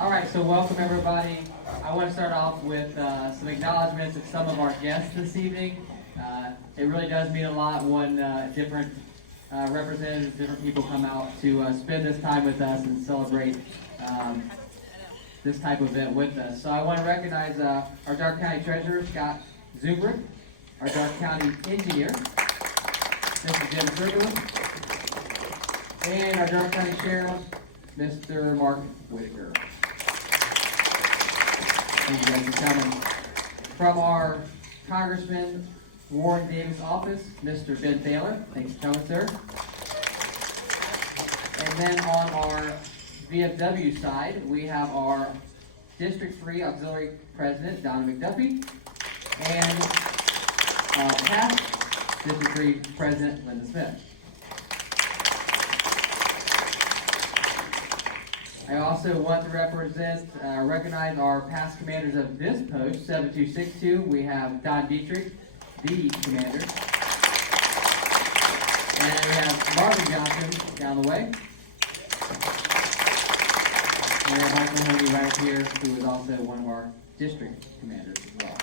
All right, so welcome everybody. I want to start off with some acknowledgments of some of our guests this evening. It really does mean a lot when different representatives, different people come out to spend this time with us and celebrate this type of event with us. So I want to recognize our Dark County Treasurer, Scott Zubrick, our Dark County Engineer, Mr. Jim Zergler, and our Dark County Sheriff, Mr. Mark Whitaker. Thank you guys for coming. From our Congressman, Warren Davis' office, Mr. Ben Thaler. Thanks for coming, sir. And then on our VFW side, we have our District 3 Auxiliary President, Donna McDuffie, and past District 3 President, Linda Smith. I also want to recognize our past commanders of this post, 7262. We have Don Dietrich, the commander. And we have Marvin Johnson down the way. And we have Michael Mahoney right up here, who is also one of our district commanders as well.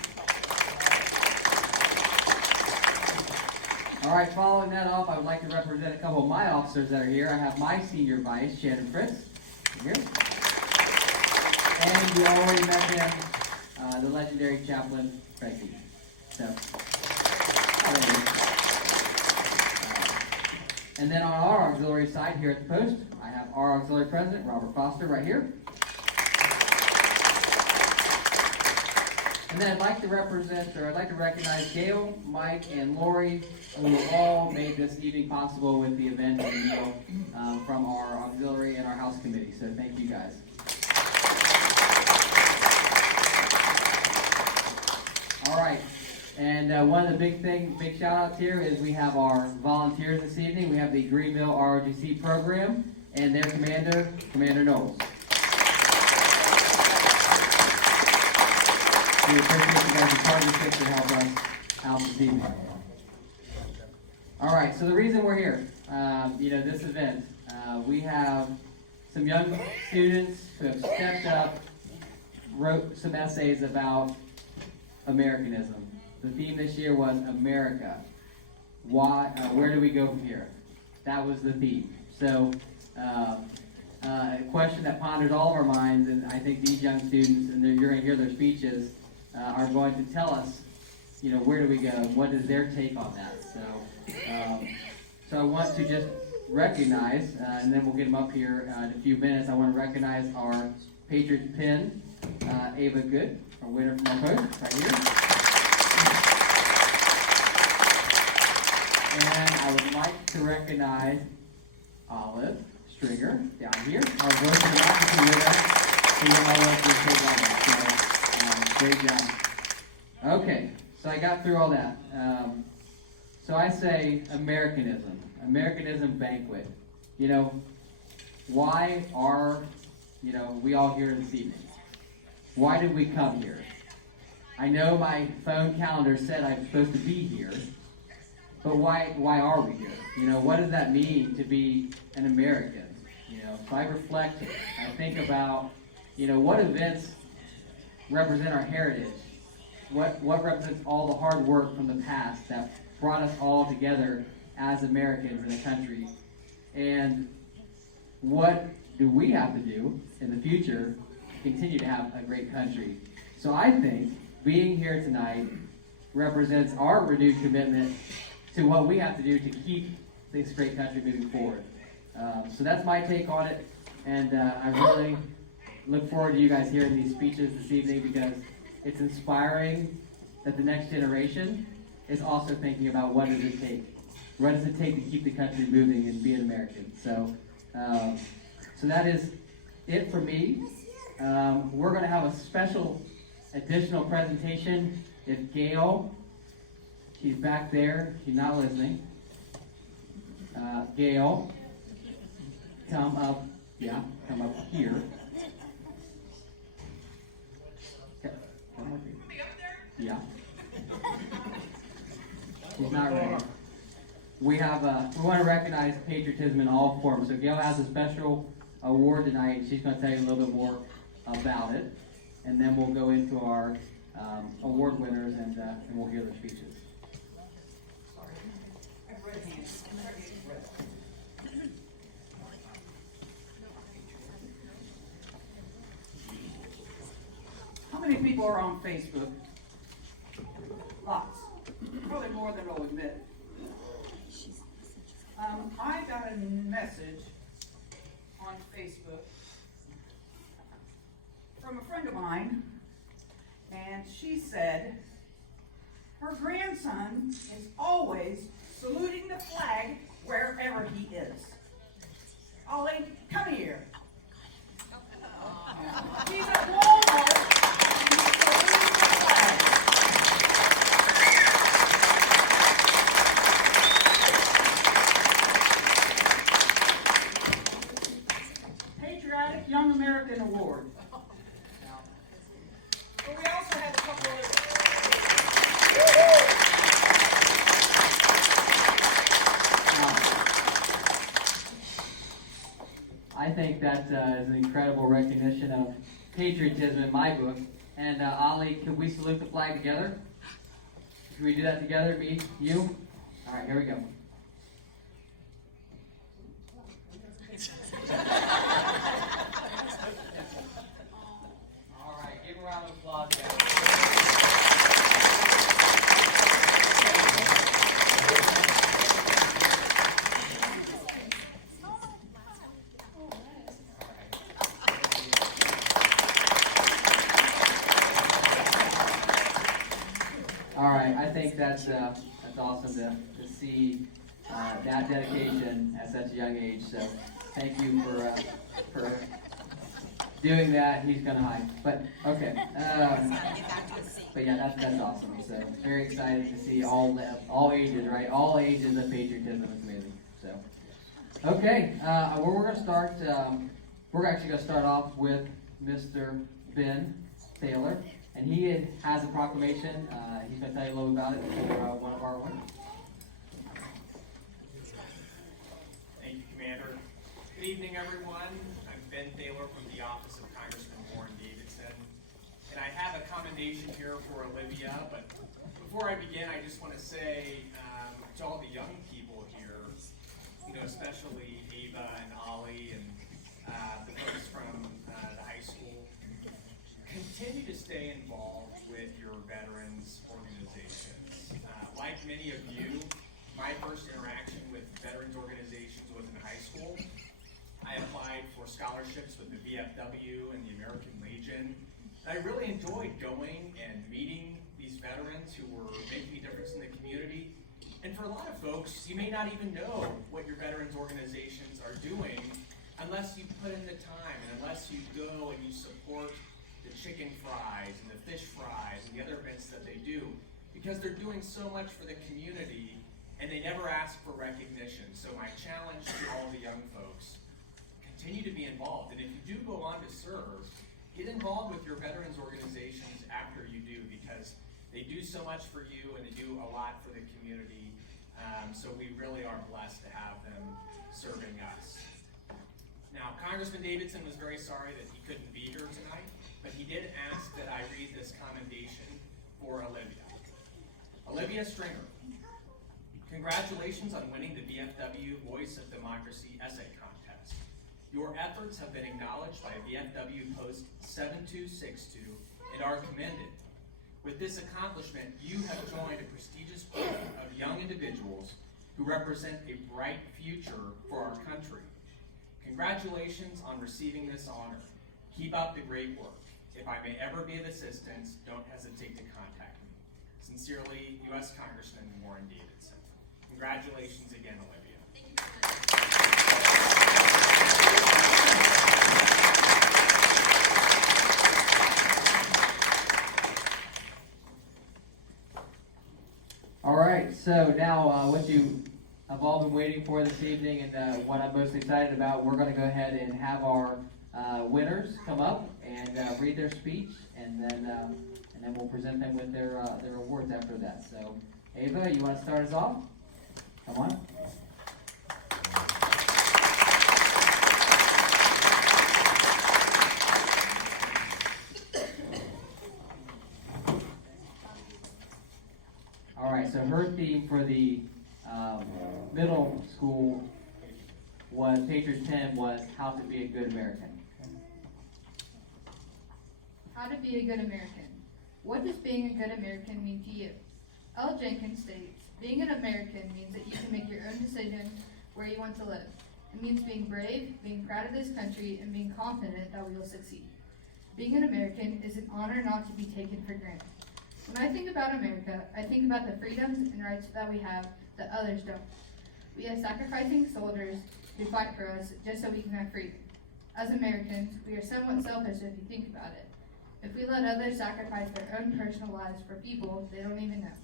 All right, following that off, I would like to represent a couple of my officers that are here. I have my senior vice, Shannon Fritz. Here. And you already met him, the legendary chaplain, Craig Dean. So, and then on our auxiliary side here at the post, I have our auxiliary president, Robert Foster, right here. And then I'd like to recognize Gail, Mike, and Lori, who all made this evening possible with the event and the meal from our auxiliary and our house committee. So thank you guys. All right, and one of the big shout outs here is we have our volunteers this evening. We have the Greenville ROGC program and their commander, Commander Knowles. We appreciate you guys' partnership to help us out this evening. All right, so the reason we're here, this event, we have some young students who have stepped up, wrote some essays about Americanism. The theme this year was America. Why? Where do we go from here? That was the theme. So, a question that ponders all of our minds, and I think these young students, and you're going to hear their speeches, are going to tell us, where do we go? What is their take on that? So I want to just recognize, and then we'll get them up here in a few minutes. I want to recognize our Patriot pin, Ava Good, our winner from our post, right here. And I would like to recognize Olive Stringer down here, our voice of democracy with us. So Olive will take on that. So, great job. Okay, so I got through all that. So I say Americanism Banquet. Why are, we all here this evening? Why did we come here? I know my phone calendar said I'm supposed to be here, but why are we here? What does that mean to be an American? So I reflect, I think about, what events represent our heritage? What represents all the hard work from the past that brought us all together as Americans in a country? And what do we have to do in the future to continue to have a great country? So I think being here tonight represents our renewed commitment to what we have to do to keep this great country moving forward. So that's my take on it, and I really look forward to you guys hearing these speeches this evening, because it's inspiring that the next generation is also thinking about what does it take? What does it take to keep the country moving and be an American? So that is it for me. We're going to have a special additional presentation. If Gail, she's back there, she's not listening. Gail, come up here. Yeah. He's not ready. We want to recognize patriotism in all forms. So Gail has a special award tonight. She's going to tell you a little bit more about it, and then we'll go into our award winners, and we'll hear their speeches. How many people are on Facebook? Lots. Probably more than I'll admit. I got a message on Facebook from a friend of mine, and she said her grandson is always saluting the flag wherever he is. Ollie, come here. He's at Walmart. He's saluting the flag. Patriotic Young American Award. But we also had a couple of I think that is an incredible recognition of patriotism in my book. And Ollie, could we salute the flag together? Can we do that together, me, you? All right, here we go. All right, give a round of applause, guys. All right, I think that's awesome to see that dedication at such a young age. So thank you for doing that. He's gonna hide, but okay. But yeah, that's awesome. So very excited to see all ages, right? All ages of patriotism. It's amazing. So okay, where we're gonna start. We're actually gonna start off with Mr. Ben Thaler. And he has a proclamation. He's going to tell you a little about it for one of our winners. Thank you, Commander. Good evening, everyone. I'm Ben Thaler from the Office of Congressman Warren Davidson. And I have a commendation here for Olivia. But before I begin, I just want to say to all the young people here, especially Ava and Ollie and the folks from the high school, continue to stay involved with your veterans organizations. Like many of you, my first interaction with veterans organizations was in high school. I applied for scholarships with the VFW and the American Legion. And I really enjoyed going and meeting these veterans who were making a difference in the community. And for a lot of folks, you may not even know what your veterans organizations are doing unless you put in the time and unless you go and you support the chicken fries and the fish fries and the other events that they do, because they're doing so much for the community and they never ask for recognition. So my challenge to all the young folks, continue to be involved. And if you do go on to serve, get involved with your veterans organizations after you do, because they do so much for you and they do a lot for the community. So we really are blessed to have them serving us. Now, Congressman Davidson was very sorry that he couldn't be here tonight, but he did ask that I read this commendation for Olivia. Olivia Stringer, congratulations on winning the VFW Voice of Democracy Essay Contest. Your efforts have been acknowledged by VFW Post 7262 and are commended. With this accomplishment, you have joined a prestigious group of young individuals who represent a bright future for our country. Congratulations on receiving this honor. Keep up the great work. If I may ever be of assistance, don't hesitate to contact me. Sincerely, U.S. Congressman Warren Davidson. Congratulations again, Olivia. All right, so now what you have all been waiting for this evening and what I'm most excited about, we're going to go ahead and have our winners come up and read their speech, and then we'll present them with their awards after that. So, Ava, you want to start us off? Come on. right, so her theme for the middle school was, Patriots 10 was how to be a good American. How to be a good American. What does being a good American mean to you? L. Jenkins states, being an American means that you can make your own decisions where you want to live. It means being brave, being proud of this country, and being confident that we will succeed. Being an American is an honor not to be taken for granted. When I think about America, I think about the freedoms and rights that we have that others don't. We have sacrificing soldiers who fight for us just so we can have freedom. As Americans, we are somewhat selfish if you think about it. If we let others sacrifice their own personal lives for people they don't even know.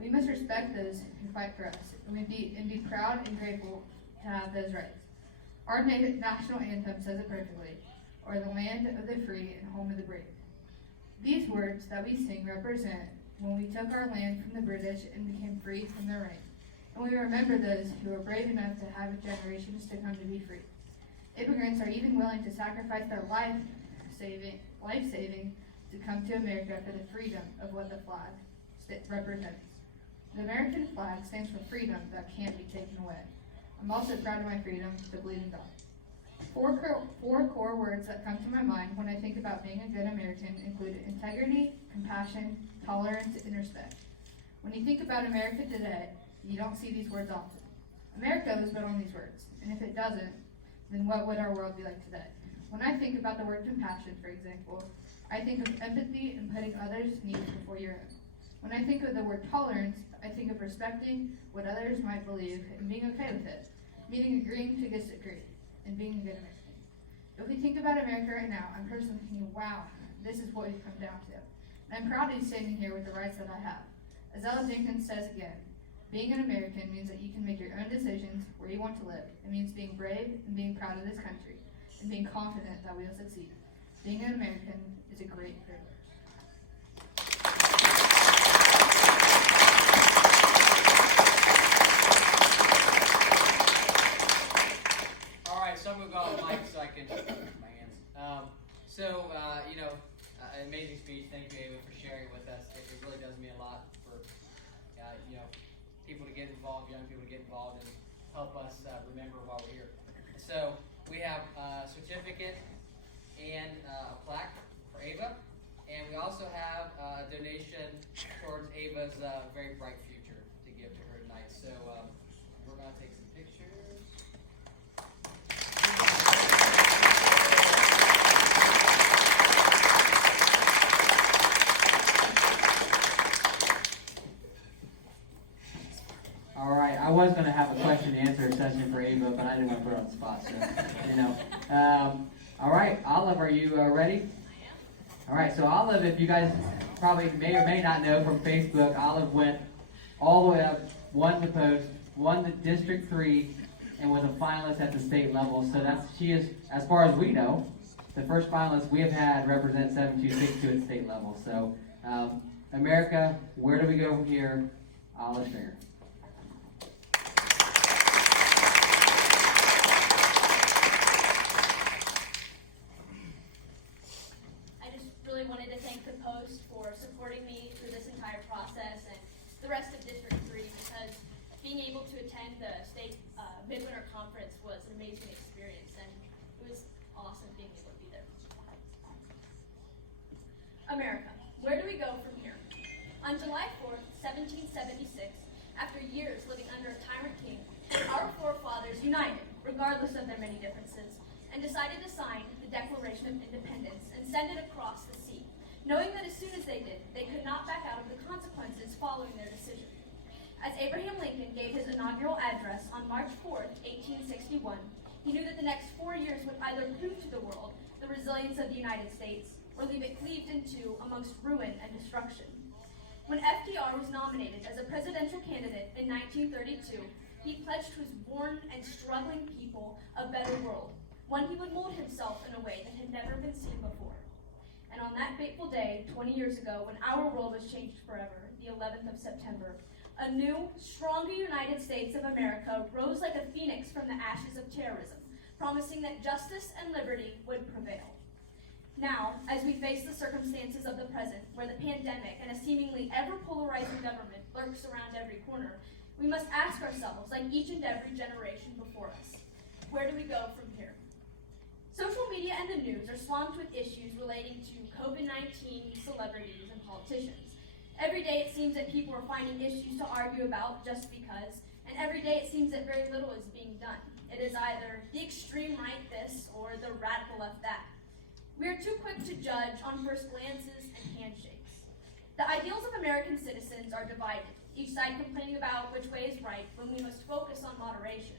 We must respect those who fight for us and be proud and grateful to have those rights. Our national anthem says it perfectly, or the land of the free and home of the brave. These words that we sing represent when we took our land from the British and became free from their reign. And we remember those who were brave enough to have generations to come to be free. Immigrants are even willing to sacrifice their life-saving to come to America for the freedom of what the flag represents. The American flag stands for freedom that can't be taken away. I'm also proud of my freedom to believe in God. Four core words that come to my mind when I think about being a good American include integrity, compassion, tolerance, and respect. When you think about America today, you don't see these words often. America was built on these words, and if it doesn't, then what would our world be like today? When I think about the word compassion, for example, I think of empathy and putting others' needs before your own. When I think of the word tolerance, I think of respecting what others might believe and being okay with it, meaning agreeing to disagree, and being a good American. If we think about America right now, I'm personally thinking, wow, this is what we've come down to. And I'm proud to be standing here with the rights that I have. As L. Jenkins says again, being an American means that you can make your own decisions where you want to live. It means being brave and being proud of this country, and being confident that we will succeed. Being an American is a great privilege. All right, so I'm going to go on mic so I can my hands. An amazing speech. Thank you, Ava, for sharing it with us. It really does mean a lot for people to get involved, young people to get involved, and help us remember while we're here. So we have a certificate and a plaque for Ava, and we also have a donation towards Ava's very bright future to give to her tonight. So we're going to take some pictures. All right, I was going to have a question and answer session for Ava, but I didn't want to put her on the spot, so, all right, Olive, are you ready? All right, so Olive, if you guys probably may or may not know from Facebook, Olive went all the way up, won the post, won the District 3, and was a finalist at the state level. So she is, as far as we know, the first finalist we have had represent 7262 at state level. So, America, where do we go from here? Olive Stringer. Wanted to thank the Post for supporting me through this entire process and the rest of District 3 because being able to attend the state midwinter conference was an amazing experience and it was awesome being able to be there. America, where do we go from here? On July 4th, 1776, after years living under a tyrant king, our forefathers united, regardless of their many differences, and decided to sign the Declaration of Independence and send it across the sea, knowing that as soon as they did, they could not back out of the consequences following their decision. As Abraham Lincoln gave his inaugural address on March 4th, 1861, he knew that the next 4 years would either prove to the world the resilience of the United States or leave it cleaved in two amongst ruin and destruction. When FDR was nominated as a presidential candidate in 1932, he pledged to his worn and struggling people a better world, one he would mold himself in a way that had never been seen before. And on that fateful day, 20 years ago, when our world was changed forever, the 11th of September, a new, stronger United States of America rose like a phoenix from the ashes of terrorism, promising that justice and liberty would prevail. Now, as we face the circumstances of the present, where the pandemic and a seemingly ever-polarizing government lurks around every corner, we must ask ourselves, like each and every generation before us, where do we go from here? Social media and the news are swamped with issues relating to COVID-19, celebrities, and politicians. Every day it seems that people are finding issues to argue about just because, and every day it seems that very little is being done. It is either the extreme right this or the radical left that. We are too quick to judge on first glances and handshakes. The ideals of American citizens are divided, each side complaining about which way is right when we must focus on moderation.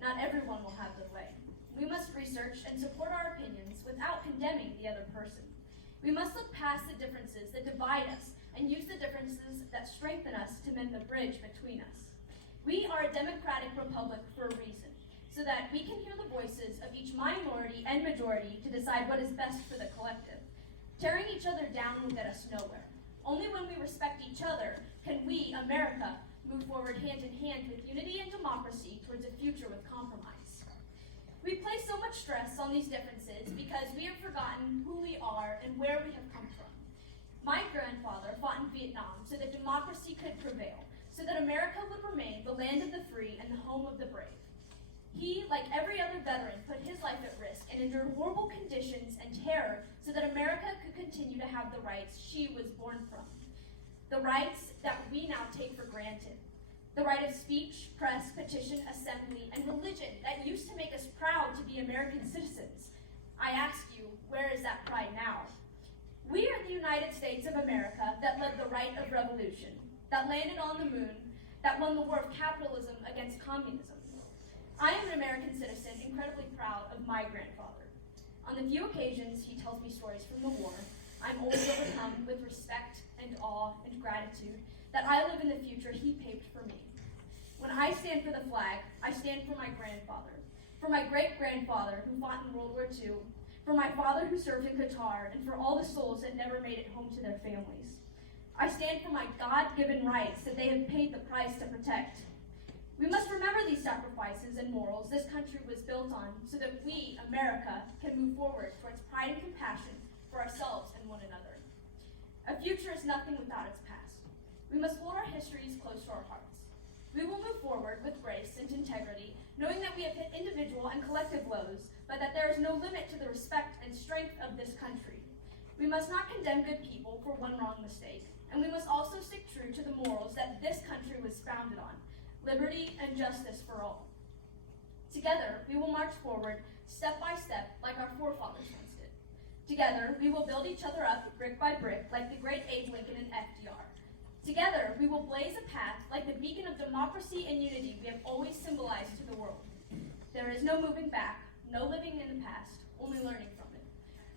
Not everyone will have their way. We must research and support our opinions without condemning the other person. We must look past the differences that divide us and use the differences that strengthen us to mend the bridge between us. We are a democratic republic for a reason, so that we can hear the voices of each minority and majority to decide what is best for the collective. Tearing each other down will get us nowhere. Only when we respect each other can we, America, move forward hand in hand with unity and democracy towards a future with compromise. We place so much stress on these differences because we have forgotten who we are and where we have come from. My grandfather fought in Vietnam so that democracy could prevail, so that America would remain the land of the free and the home of the brave. He, like every other veteran, put his life at risk and endured horrible conditions and terror so that America could continue to have the rights she was born from. The rights that we now take for granted. The right of speech, press, petition, assembly, and religion that used to make us proud to be American citizens. I ask you, where is that pride now? We are the United States of America that led the right of revolution, that landed on the moon, that won the war of capitalism against communism. I am an American citizen, incredibly proud of my grandfather. On the few occasions he tells me stories from the war, I'm always overcome with respect and awe and gratitude that I live in the future he paved for me. When I stand for the flag, I stand for my grandfather, for my great-grandfather who fought in World War II, for my father who served in Qatar, and for all the souls that never made it home to their families. I stand for my God-given rights that they have paid the price to protect. We must remember these sacrifices and morals this country was built on so that we, America, can move forward towards pride and compassion for ourselves and one another. A future is nothing without its past. We must hold our histories close to our hearts. We will move forward with grace and integrity, knowing that we have hit individual and collective lows, but that there is no limit to the respect and strength of this country. We must not condemn good people for one wrong mistake, and we must also stick true to the morals that this country was founded on. Liberty and justice for all. Together, we will march forward, step by step, like our forefathers once did. Together, we will build each other up, brick by brick, like the great Abe Lincoln and FDR. Together, we will blaze a path, like the beacon of democracy and unity we have always symbolized to the world. There is no moving back, no living in the past, only learning from it.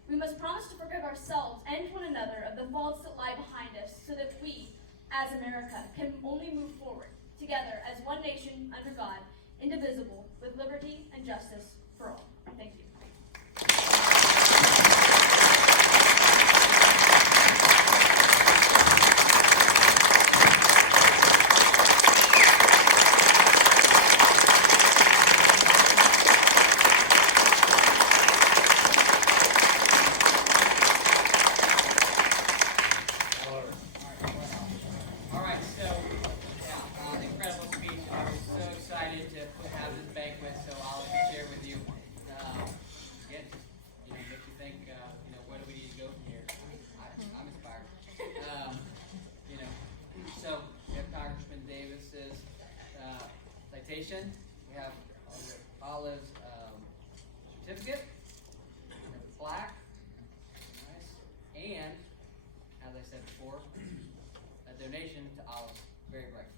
We must promise to forgive ourselves and one another of the faults that lie behind us, so that we, as America, can only move forward together as one nation under God, indivisible, with liberty and justice for all. Thank you. Citation, we have Olive's certificate, we have a plaque, nice, and, as I said before, a donation to Olive's very bright future.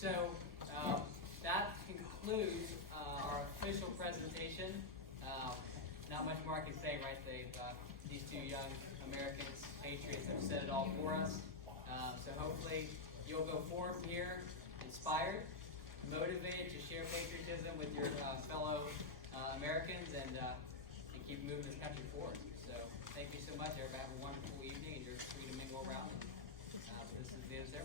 So that concludes our official presentation. Not much more I can say, right? These two young Americans, patriots, have said it all for us. So hopefully you'll go forward from here inspired, motivated to share patriotism with your keep moving this country forward. So thank you so much, everybody. Have a wonderful evening, and you're free to mingle around. This is the